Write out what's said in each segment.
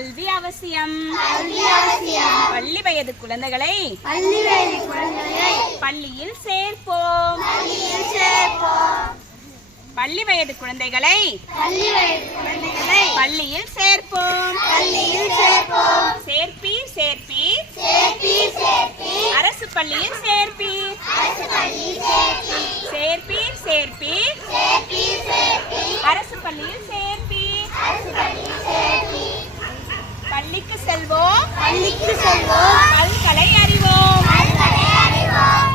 கல்வி அவசியம். பள்ளி வயது குழந்தைகளை பள்ளியில் சேர்ப்போம். பள்ளி வயது குழந்தைகளை பள்ளியில் சேர்ப்போம். சேர்ப்பீர் சேர்ப்பீர் அரசு பள்ளியில் சேர்ப்பீர். சேர்ப்பீர் சேர்ப்பீர் அரசு பள்ளியில் சேர்ப்பீர். பள்ளிக்கு செல்வோம் பல்கலை அறிவோம்.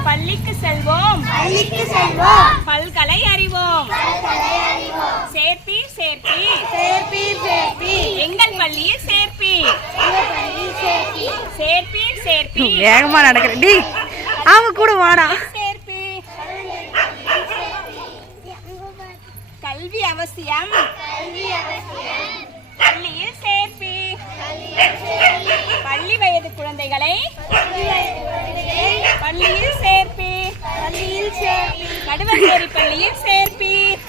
பள்ளிக்கு செல்வோம் பல்கலை அறிவோம். சேர்ப்பீர் சேர்ப்பீர் எங்கள் பள்ளியில் சேர்ப்பீர். சேர்ப்பீர் சேர்ப்பீர் வேகமா நடக்கிறேன். அவங்க கூட வாடா. சேர்ப்பீர். கல்வி அவசியம். பள்ளியில் சேர்ப்பீர். பள்ளி வயது குழந்தைகளை பள்ளியில் சேர்ப்பீர். நடுவஞ்சேரி பள்ளியில் சேர்ப்பீர்.